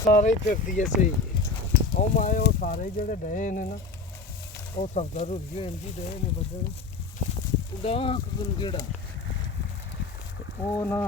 ਸਾਰੇ ਫਿਰਦੀ ਐ ਸਹੀ। ਉਹ ਮਾਏ ਉਹ ਸਾਰੇ ਜਿਹੜੇ ਡਏ ਨੇ ਨਾ ਉਹ ਸਬਜ਼ਾ ਰੁੜੀ ਹੋਈ ਜਾਂਦੀ ਡਏ ਨੇ ਵੱਢਣ ਉਡਾ ਕਿਹੜਾ ਉਹ ਨਾ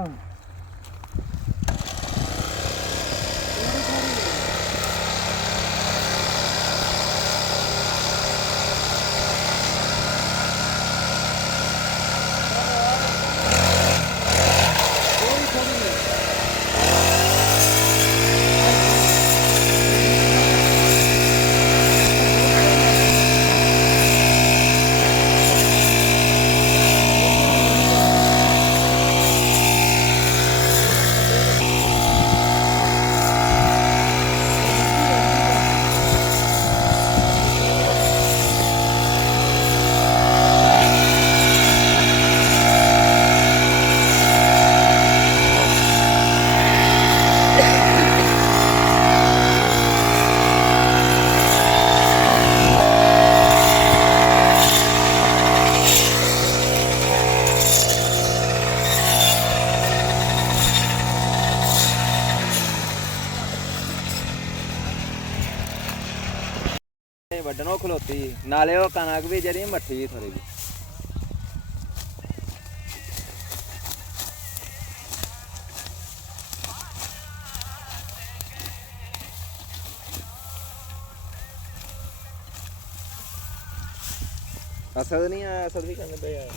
ਵੱਢਣੋਂ ਖਲੋਤੀ ਨਾਲੇ ਉਹ ਕਣਕ ਵੀ ਜਿਹੜੀ ਮੱਠੀ ਥੋੜੀ ਜਿਹੀ ਅਸਦ ਨਹੀਂ ਆਇਆ ਅਸਦ ਵੀ ਕਰਨੇ ਪਏ ਯਾਰ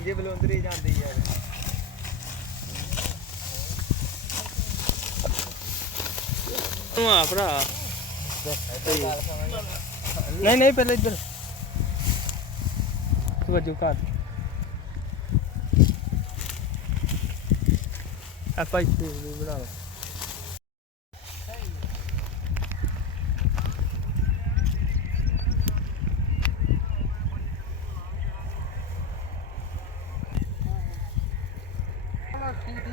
ਜੀ ਬਲੁੰਦਰੀ ਜਾਂਦੀ ਯਾਰ ਆ ਭਰਾ ਨਹੀਂ ਨਹੀਂ ਪਹਿਲੇ ਇੱਧਰ ਵਜੂ ਘਰ ਆਪਾਂ ਇੱਥੇ ਬਣਾ ਲਓ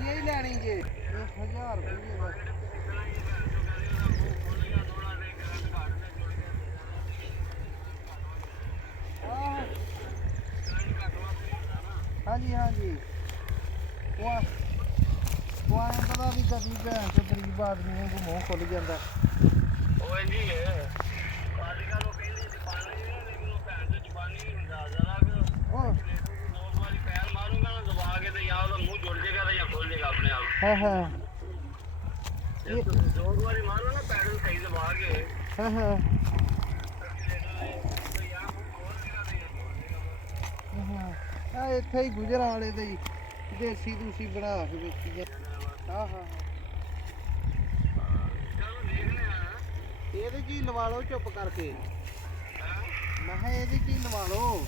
ਹੀ ਲੈਣੀ ਜੇ 1000 ਰੁਪਏ ਦਾ ਹਾਂਜੀ ਹਾਂਜੀ ਉਹ ਆਏ ਪਤਾ ਵੀ ਕਦੀ ਭੈਣ ਤੋਂ ਗਰੀਬ ਆਦਮੀ ਨੂੰ ਮੂੰਹ ਖੁੱਲ ਜਾਂਦਾ ਉਹ ਇੰਨੀ ਹੈ ਅੱਜ ਕੱਲ ਉਹ ਕਹਿੰਦੇ ਜ਼ਬਾਨੀ ਨਹੀਂ ਭੈਣ ਤੋਂ ਜ਼ਬਾਨੀ ਨਹੀਂ ਹੁੰਦਾ ਜ਼ਰਾ ਉਹ ਦੋ ਵਾਰੀ ਪੈਰ ਮਾਰੂਗਾ ਨਾ ਦਬਾ ਕੇ ਤੇ ਜਾਂ ਉਹਦਾ ਮੂੰਹ ਜੁੜ ਜਾਏਗਾ ਤੇ ਜਾਂ ਖੁੱਲ ਜਾਏਗਾ ਆਪਣੇ ਆਪ ਹਾਂ ਹਾਂ ਦੋ ਵਾਰੀ ਮਾਰੋ ਨਾ ਪੈਰ ਨੂੰ ਸਹੀ ਦਬਾ ਕੇ ਹਾਂ ਹਾਂ ਆ ਇੱਥੇ ਹੀ ਗੁਜਰਾਂ ਵਾਲੇ ਦੇ ਹੀ ਦੇਸੀ ਦੂਸੀ ਬਣਾ ਕੇ ਵੇਚੀ ਹਾਂ ਹਾਂ ਇਹਦੇ ਕੀ ਲਵਾ ਲਓ ਚੁੱਪ ਕਰਕੇ ਮੈਂ ਕਿਹਾ ਇਹਦੇ ਕੀ ਲਵਾ ਲਓ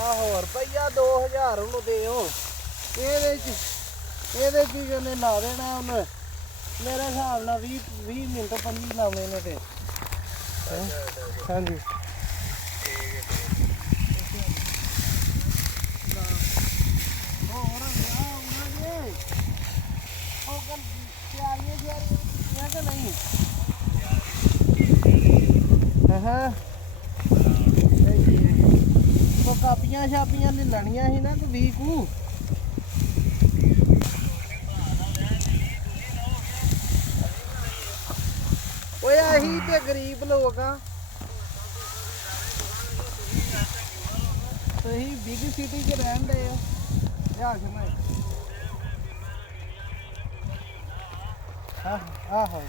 ਆਹੋ ਰੁਪਈਆ 2000 ਉਹਨੂੰ ਦਿਓ ਇਹਦੇ ਕੀ ਕਹਿੰਦੇ ਲਾ ਦੇਣਾ ਉਹਨੇ ਮੇਰੇ ਹਿਸਾਬ ਨਾਲ 20 ਮਿੰਟ 25 ਲਾਉਣੇ ਨੇ ਤੇ ਹਾਂਜੀ ਉਹ ਤਿਆਰੀਆਂ ਕੀਤੀਆਂ ਕਿ ਨਹੀਂ? ਹਾਂ ਉਹ ਕਾਪੀਆਂ ਛਾਪੀਆਂ ਲੈ ਲੈਣੀਆਂ ਸੀ ਨਾ ਕਿ 20 ਕੁ। ਓਏ ਅਸੀਂ ਤੇ ਗਰੀਬ ਲੋਕ ਆ। ਤੁਸੀਂ ਬਿਗ ਸਿਟੀ 'ਚ ਰਹਿਣ ਦੇ ਆ। ਲਿਆ ਕੇ ਮੈਂ ਆਹੋ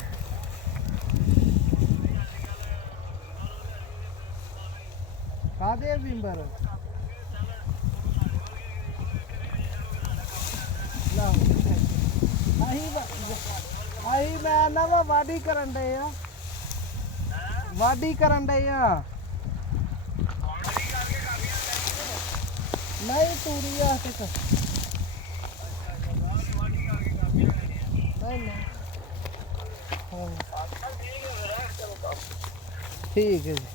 ਕਾਹਦੇ ਬਿੰਬਰ ਅਸੀਂ ਮੈਂ ਨਾ ਵਾ ਵਾਢੀ ਕਰਨ ਡਏ ਆ। ਵਾਢੀ ਕਰਨ ਡਏ ਆ। ਨਹੀਂ ਤੂੜੀ ਆ ਤੇ ਨਹੀਂ ਨਹੀਂ ਹਾਂ ਠੀਕ ਹੈ ਜੀ।